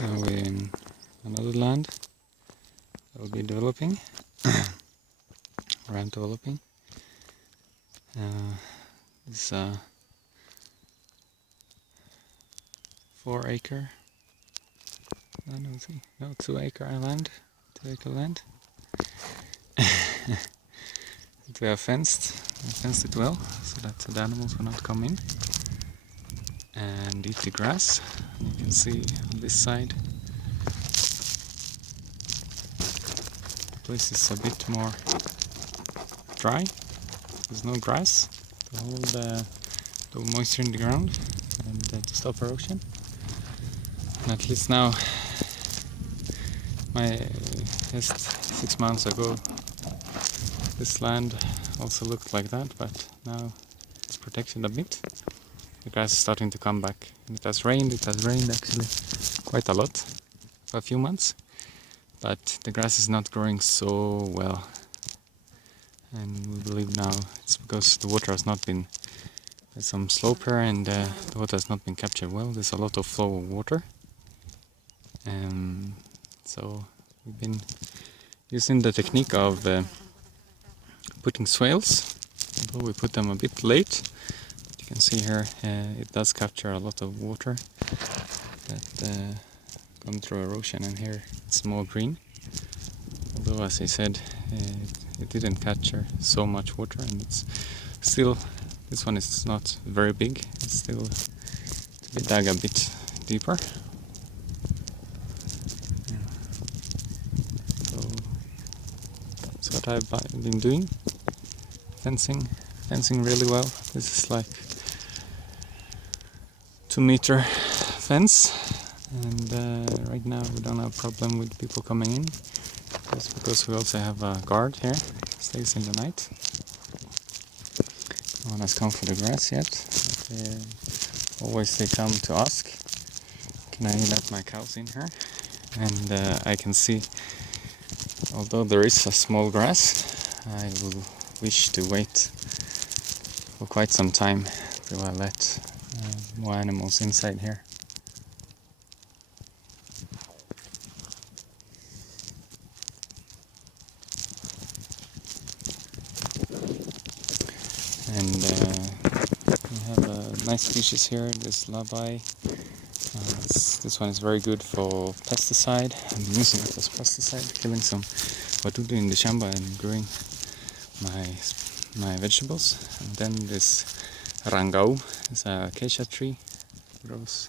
Now we're in another land that will be developing, or I'm developing. It's a 4-acre, no, 2-acre land, 2-acre land. We have fenced it well, so that the animals will not come in and eat the grass. And you can see on this side the place is a bit more dry. There's no grass to hold the moisture in the ground and to stop erosion. And at least now, just 6 months ago, this land also looked like that, but now it's protected a bit. The grass is starting to come back. It has rained actually quite a lot for a few months, but the grass is not growing so well. And we believe now it's because the water has not been, there's some slope here and the water has not been captured well. There's a lot of flow of water. So we've been using the technique of putting swales, although we put them a bit late. You can see here it does capture a lot of water that come through erosion, and here it's more green. Although, as I said, it didn't capture so much water, and it's still, this one is not very big. It's still to be dug a bit deeper. So that's what I've been doing. Fencing really well. This is like 2-meter fence, and right now we don't have a problem with people coming in. That's because we also have a guard here, stays in the night. No one has come for the grass yet, but always they come to ask, can I let my cows in here? And I can see, although there is a small grass, I will wish to wait for quite some time till I let more animals inside here. And we have nice species here, this Labaai. This one is very good for pesticide. I'm using it as pesticide, killing some wadudu in the shamba and growing my vegetables. And then this Erangau is an acacia tree. It grows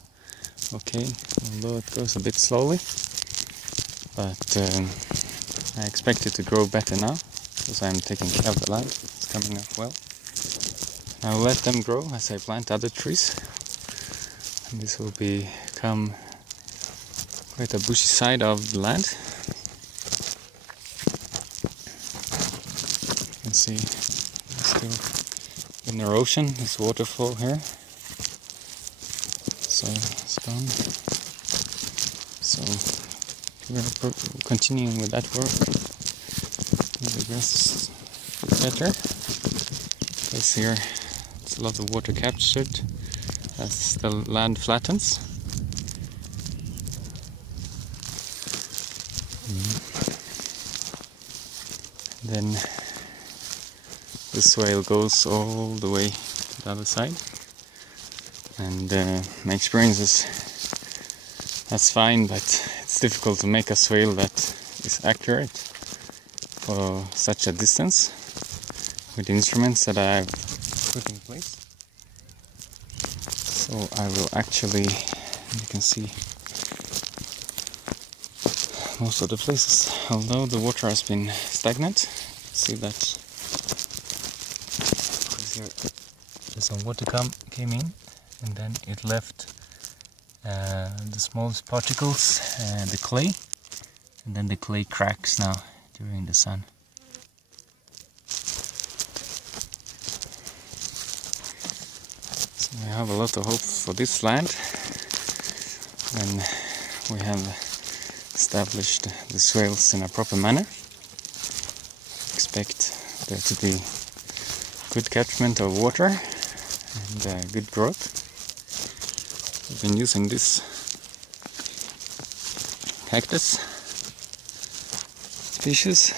okay, although it grows a bit slowly. But I expect it to grow better now, because I'm taking care of the land. It's coming up well. I'll let them grow as I plant other trees. And this will become quite a bushy side of the land. You can see still in erosion, this waterfall here. So it's gone. So we're continuing with that work. The grass is better. Because here it's a lot of water captured as the land flattens. Then the swale goes all the way to the other side, and my experience is that's fine, but it's difficult to make a swale that is accurate for such a distance with the instruments that I've put in place. So I will actually, you can see most of the places, although the water has been stagnant, see that some water came in, and then it left the smallest particles, the clay, and then the clay cracks now during the sun. So I have a lot of hope for this land when we have established the swales in a proper manner. Expect there to be good catchment of water and good growth. We've been using this cactus species.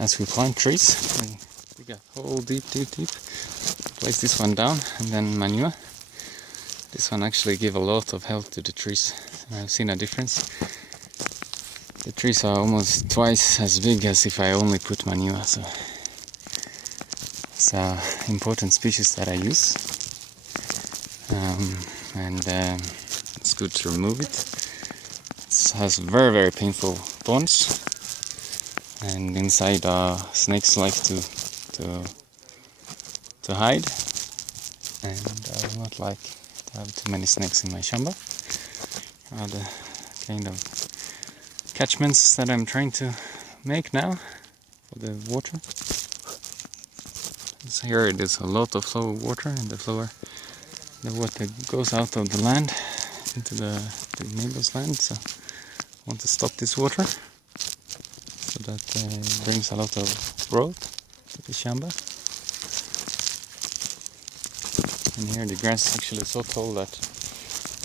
As we plant trees, we dig a hole deep, place this one down, and then manure. This one actually gives a lot of health to the trees. I've seen a difference. The trees are almost twice as big as if I only put manure. So it's an important species that I use, and it's good to remove it. It has very painful thorns, and inside snakes like to hide, and I would not like to have too many snakes in my shamba. The kind of catchments that I'm trying to make now for the water. So here it is a lot of flow of water, and the water goes out of the land into the neighbor's land. So I want to stop this water so that brings a lot of growth to the shamba. And here the grass is actually so tall that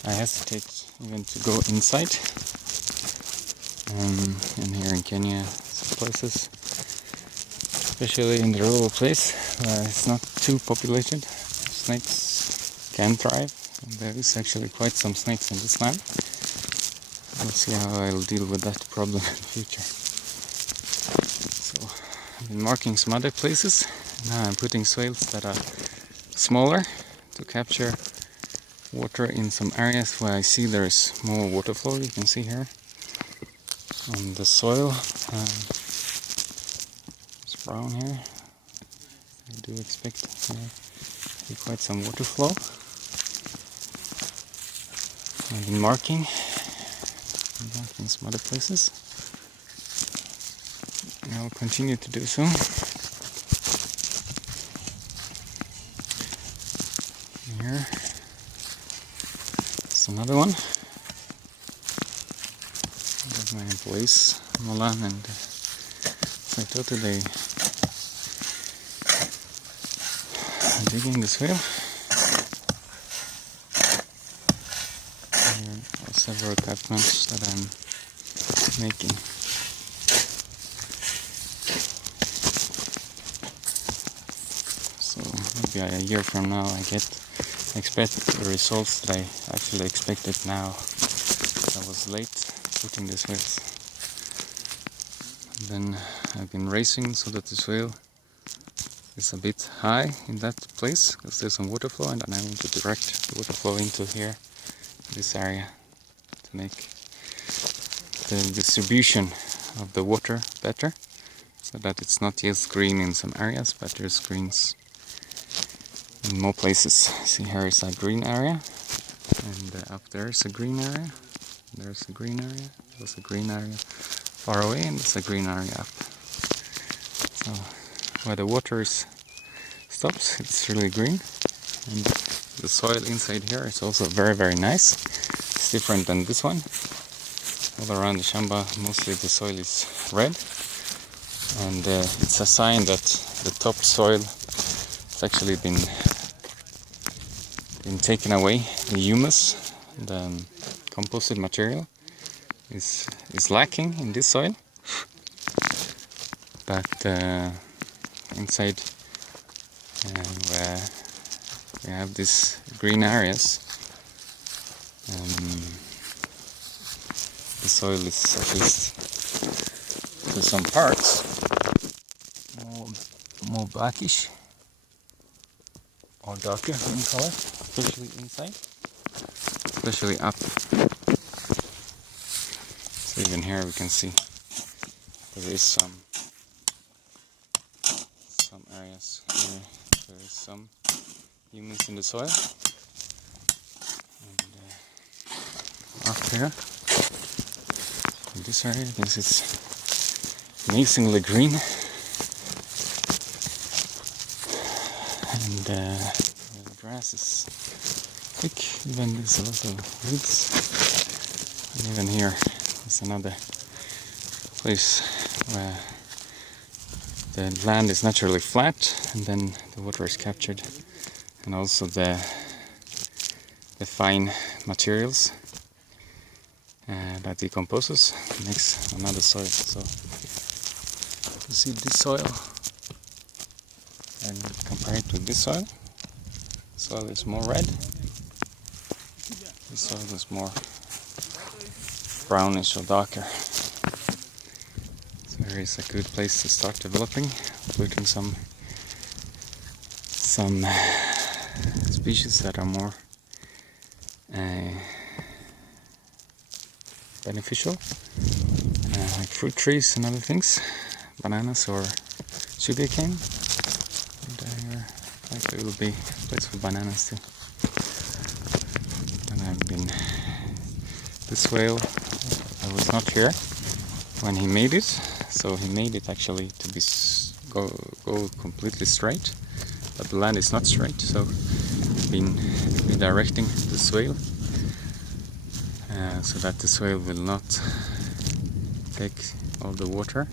I hesitate even to go inside. And here in Kenya, some places, especially in the rural place, it's not too populated. Snakes can thrive, and there is actually quite some snakes in this land. We'll see how I'll deal with that problem in the future. So I've been marking some other places. Now I'm putting swales that are smaller to capture water in some areas where I see there's more water flow. You can see here on the soil. It's brown here. I do expect to be quite some water flow. I've been marking some other places, and I'll continue to do so. Here is another one. There's my employees, Maralal and Saitoto. They are digging the swale. Here are several catchments that I'm making. So maybe a year from now I expect the results that I actually expected now. I was late putting the swales. And then I've been racing so that the swale is a bit high in that place because there's some water flow, and then I want to direct the water flow into here, this area, to make the distribution of the water better, so that it's not just green in some areas, but there's greens in more places. See, here is a green area, and up there is a green area, there's a green area, there's a green area far away, and there's a green area up. So where the water stops, it's really green, and the soil inside here is also very nice. It's different than this one. All around the shamba, mostly the soil is red, and it's a sign that the top soil has actually been taken away. The humus, the composted material, is lacking in this soil, but inside where we have these green areas, the soil is at least to some parts more blackish or darker in color, especially inside, especially up. So even here we can see there is some areas here, there is some humus in the soil, and up here in this area you can see it's amazingly green, and the grass is thick. Even there's a lot of weeds, and even here is another place where the land is naturally flat, and then the water is captured, and also the fine materials that decomposes, makes another soil. So you see this soil and compare it with this soil. Soil is more red. This soil is more brownish or darker. So here is a good place to start developing, putting some species that are more beneficial, like fruit trees and other things, bananas or sugarcane. And here likely will be a place for bananas too. And I've been this swale. I was not here when he made it, so he made it actually to be go completely straight, but the land is not straight, so I've been redirecting the swale so that the swale will not take all the water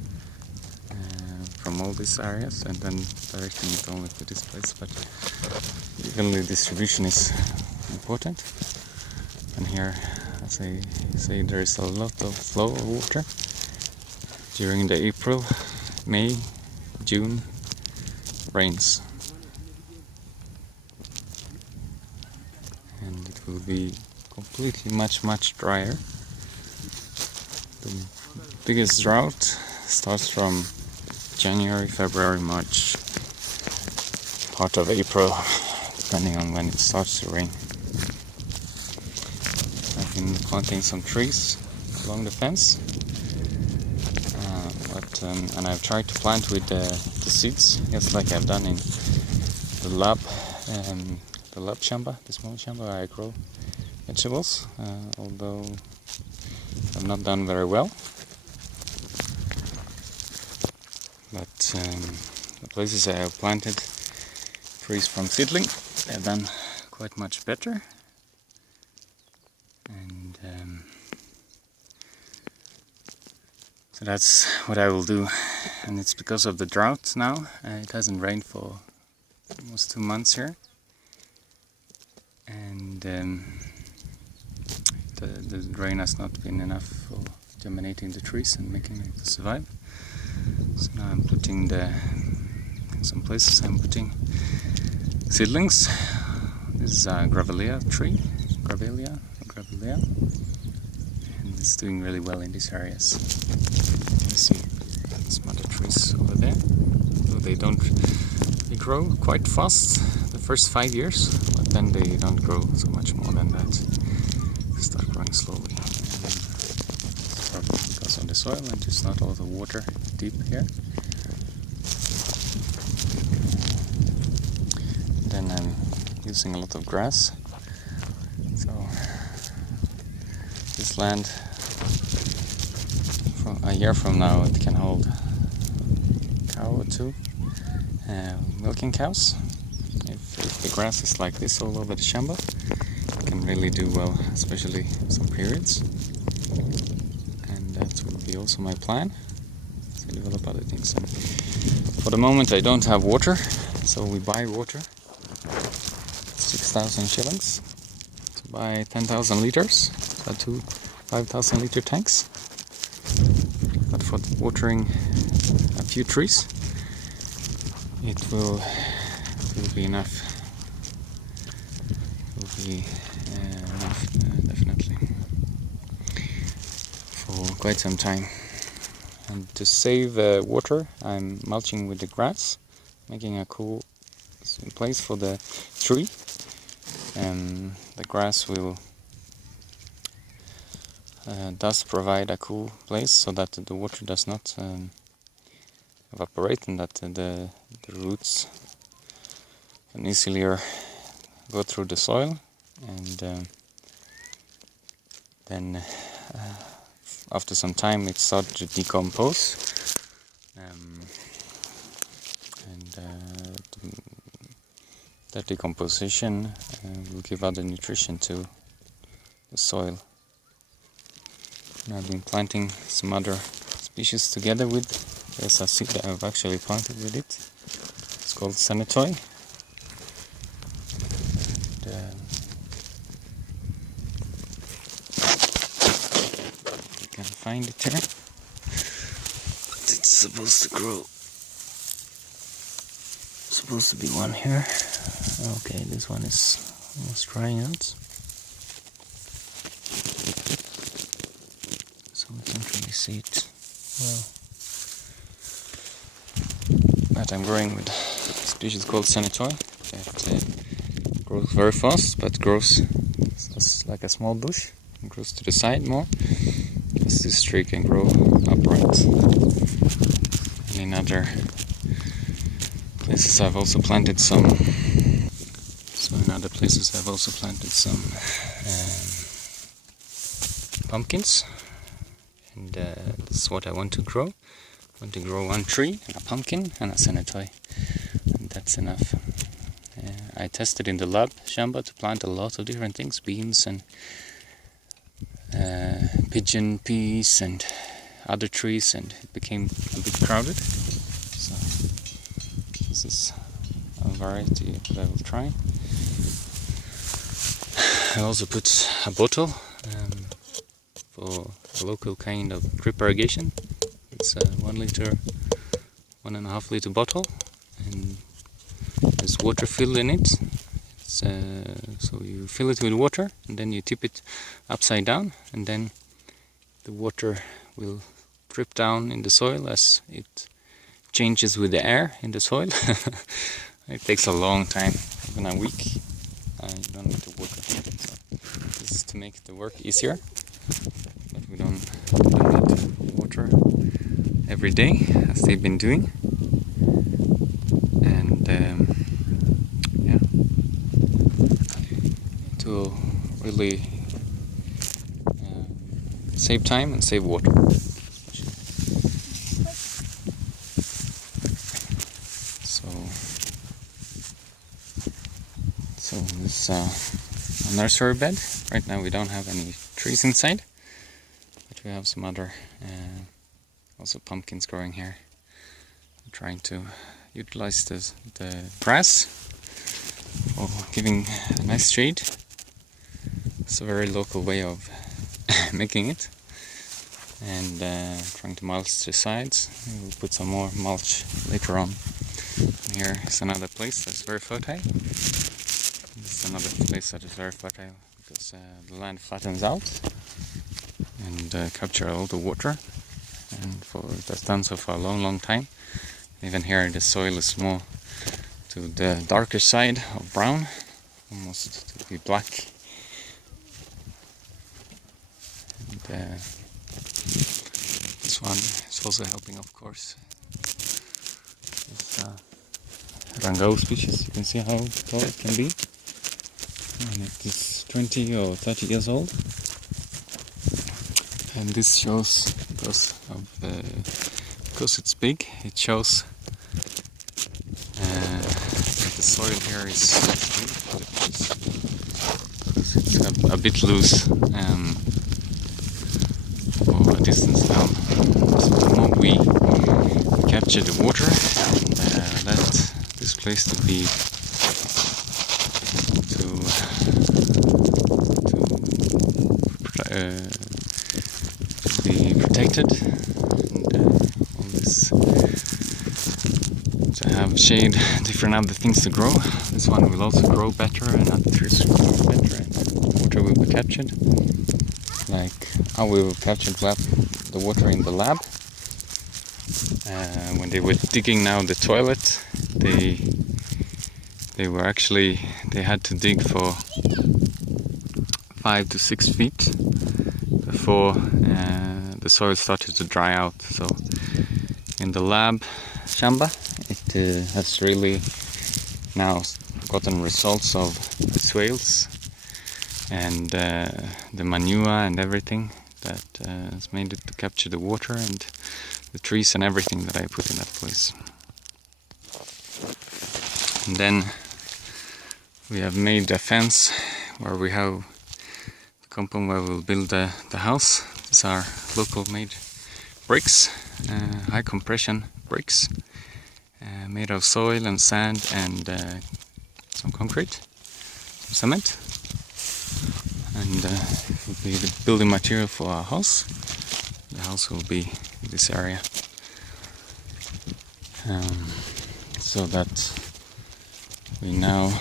from all these areas and then directing it only to this place. But evenly distribution is important, and here, as I say, there is a lot of flow of water during the April, May, June rains, and it will be completely much drier. The biggest drought starts from January, February, March, part of April, depending on when it starts to rain. I've been planting some trees along the fence, and I've tried to plant with the seeds, just like I've done in the lab shamba, the small shamba where I grow vegetables, although I've not done very well. But the places I have planted trees from seedling, they've done quite much better. And so that's what I will do. And it's because of the drought now. It hasn't rained for almost 2 months here. And the rain has not been enough for germinating the trees and making it survive. So now I'm putting in some places I'm putting seedlings. This is a Gravelia tree, Gravelia, and it's doing really well in these areas. You see some other trees over there, though they grow quite fast the first 5 years, but then they don't grow so much more than that. They start growing slowly. Because of the soil and just not all the water deep here. Then I'm using a lot of grass. So this land, from a year from now, it can hold a cow or two, milking cows. If the grass is like this all over the shamba, it can really do well, especially some periods. And that will be also my plan, to develop other things. And for the moment I don't have water, so we buy water. 6,000 shillings to buy 10,000 liters, so 2 5,000 liter tanks. But for watering a few trees, it will be enough. It will be enough, definitely, for quite some time. And to save water, I'm mulching with the grass, making a cool place for the tree. The grass will does provide a cool place so that the water does not evaporate, and that the roots can easily go through the soil, and then after some time it starts to decompose, that decomposition will give other nutrition to the soil. And I've been planting some other species together with. There's a seed that I've actually planted with it. It's called Sanitoi. Can't find it here. But it's supposed to grow. Supposed to be one here. Okay, this one is almost drying out. So we can't really see it well. But I'm growing with a species called Sanitoi. That grows very fast, but grows like a small bush. It grows to the side more. This tree can grow upright. And in other places I've also planted some. So in other places I've also planted some pumpkins. And this is what I want to grow. I want to grow one tree, and a pumpkin, and a Sanitoi. And that's enough. I tested in the lab shamba to plant a lot of different things, beans and pigeon peas and other trees, and it became a bit crowded. So this is a variety that I will try. I also put a bottle for a local kind of drip irrigation. It's a 1.5 liter bottle, and there's water filled in it. So you fill it with water, and then you tip it upside down, and then the water will drip down in the soil as it changes with the air in the soil. It takes a long time, even a week. You don't need to water. So this is to make the work easier, but we don't need to water every day as they've been doing. And yeah, it will really save time and save water. So this is a nursery bed. Right now we don't have any trees inside, but we have some other also pumpkins growing here. I'm trying to utilize the grass for giving a nice shade. It's a very local way of making it. And trying to mulch the sides. We'll put some more mulch later on. And here is another place that's very fertile. This is another place that is very fertile because the land flattens out and captures all the water. And that's done so for a long time. Even here the soil is more to the darker side of brown, almost to be black. And this one is also helping, of course. It's Erangau species. You can see how tall it can be. And it is 20 or 30 years old. And this shows, because it's big, it shows that the soil here is it's a bit loose for a distance down. So the more we capture the water and let this place to be protected, and all this to have shade, different other things to grow. This one will also grow better, and other trees will grow better, and water will be captured. Like how we captured the water in the lab. When they were digging now the toilet, they had to dig for 5 to 6 feet before the soil started to dry out. So in the lab shamba, it has really now gotten results of the swales and the manure and everything that has made it to capture the water and the trees and everything that I put in that place. And then we have made a fence where we have the compound where we'll build the house. These are local made bricks, high compression bricks, made of soil and sand and some concrete, some cement. And it will be the building material for our house. the house will be in this area, so that we now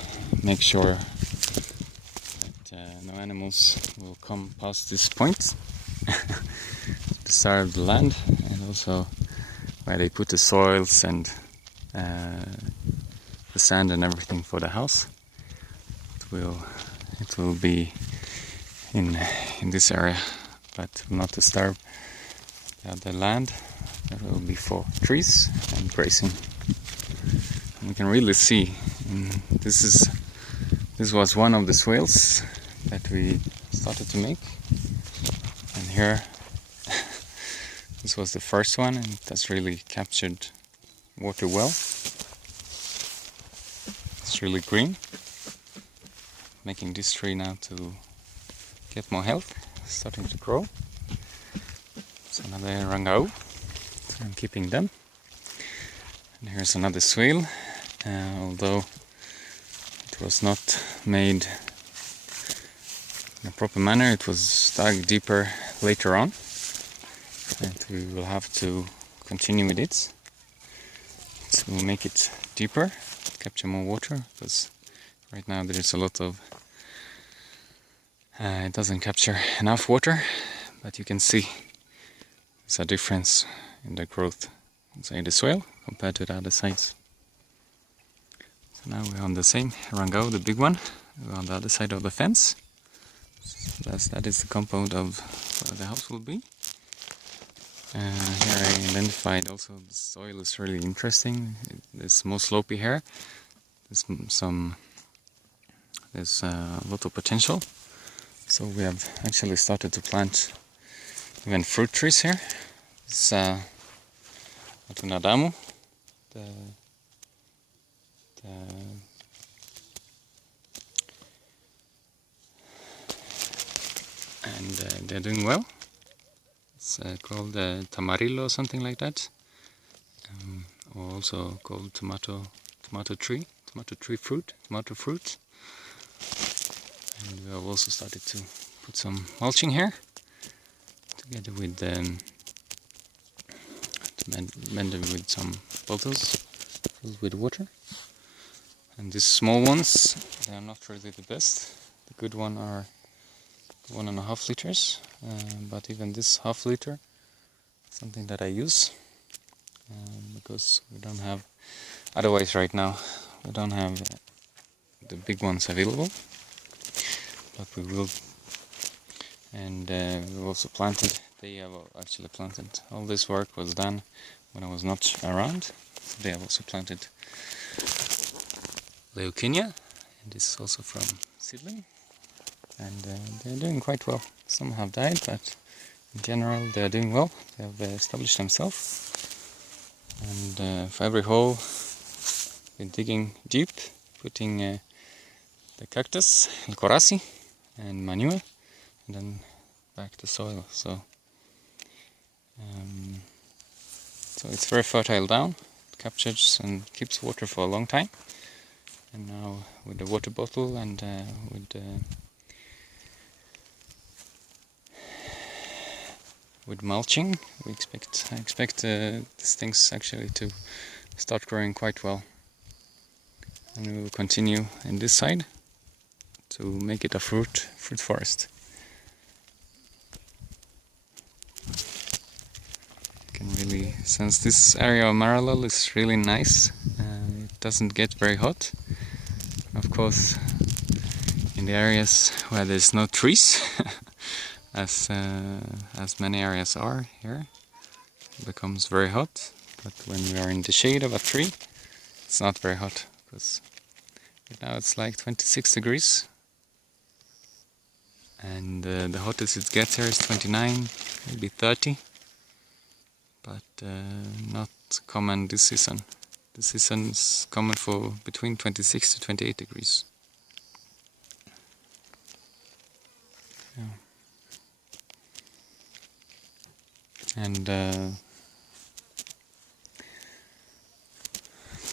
make sure that no animals will come past this point, the start of the land, and also where they put the soils and the sand and everything for the house. It will be in this area, but will not disturb the land. It will be for trees and grazing. And you can really see, this was one of the swales that we started to make, and here this was the first one, and that's really captured water well. It's really green, making this tree now to get more health, starting to grow. It's another Erangau, so I'm keeping them. And here's another swale, although it was not made in a proper manner, it was dug deeper later on, and we will have to continue with it. So we'll make it deeper, capture more water, because right now there is a lot of it doesn't capture enough water, but you can see there's a difference in the growth inside the swale compared to the other sides. So now we're on the same Erangau, the big one. We're on the other side of the fence. So that is the compound of where the house will be. Here I identified also the soil is really interesting. It's more slopey here. There's a lot of potential. So we have actually started to plant even fruit trees here. It's Atunadamu, and they're doing well. It's called tamarillo or something like that, or also called tomato tree fruit. And we have also started to put some mulching here, together with to mend them with some bottles filled with water. And these small ones, they are not really the best. The good one are 1.5 liters, but even this half liter is something that I use, because we don't have, otherwise right now we don't have the big ones available, but we will. And we also planted, they have actually planted, all this work was done when I was not around. They have also planted Leucaena, and this is also from seedling, and they're doing quite well. Some have died, but in general they are doing well. They have established themselves, and for every hole we're digging deep, putting the cactus, el corasi, and manure, and then back to soil. So it's very fertile down. It captures and keeps water for a long time. And now with the water bottle and with mulching, I expect these things actually to start growing quite well. And we will continue in this side to make it a fruit forest. You can really sense this area of Maralal is really nice. It doesn't get very hot. Of course, in the areas where there's no trees, as many areas are here, it becomes very hot. But when we are in the shade of a tree, it's not very hot, because right now it's like 26 degrees. And the hottest it gets here is 29, maybe 30, but not common this season. This season is common for between 26 to 28 degrees. Yeah. And the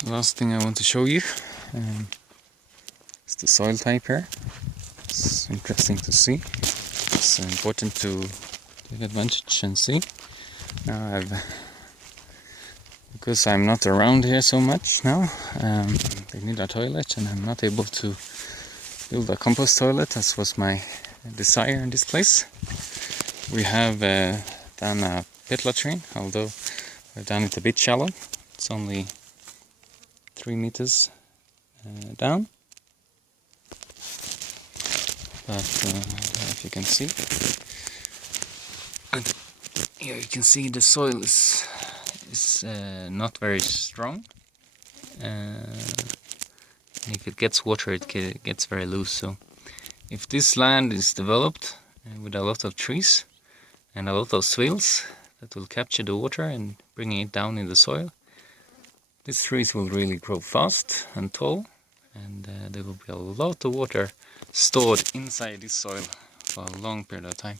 last thing I want to show you is the soil type here. It's interesting to see. It's important to take advantage and see. Now because I'm not around here so much now, they need a toilet, and I'm not able to build a compost toilet as was my desire in this place. We have done a pit latrine, although we've done it a bit shallow. It's only 3 meters down, but if you can see, and here you can see the soil is not very strong. If it gets water, it gets very loose. So if this land is developed with a lot of trees and a lot of swales that will capture the water and bringing it down in the soil, these trees will really grow fast and tall, and there will be a lot of water stored inside this soil for a long period of time.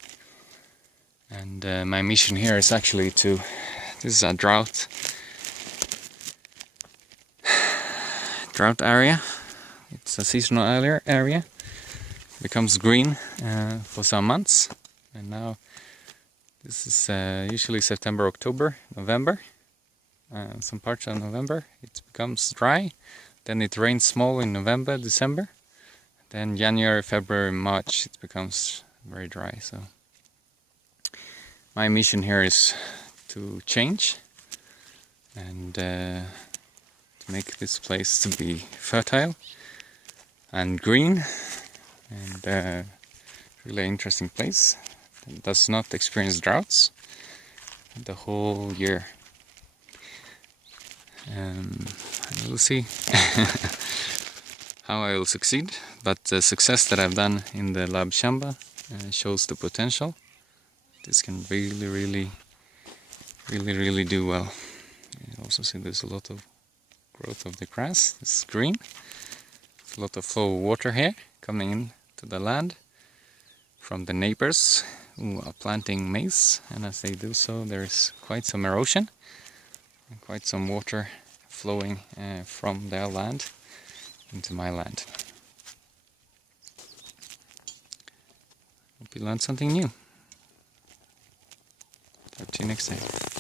And my mission here is actually this is a drought area. It's a seasonal area. It becomes green for some months, and now this is usually September, October, November. Some parts of November it becomes dry, then it rains small in November, December, then January, February, March it becomes very dry. So my mission here is to change and to make this place to be fertile and green, and really interesting place. It does not experience droughts the whole year. We'll see how I will succeed, but the success that I've done in the lab shamba shows the potential. This can really do well. You also see there's a lot of growth of the grass. It's green. There's a lot of flow of water here coming in to the land from the neighbors who are planting maize, and as they do so there's quite some erosion and quite some water flowing from their land into my land. Hope you learned something new. Talk to you next time.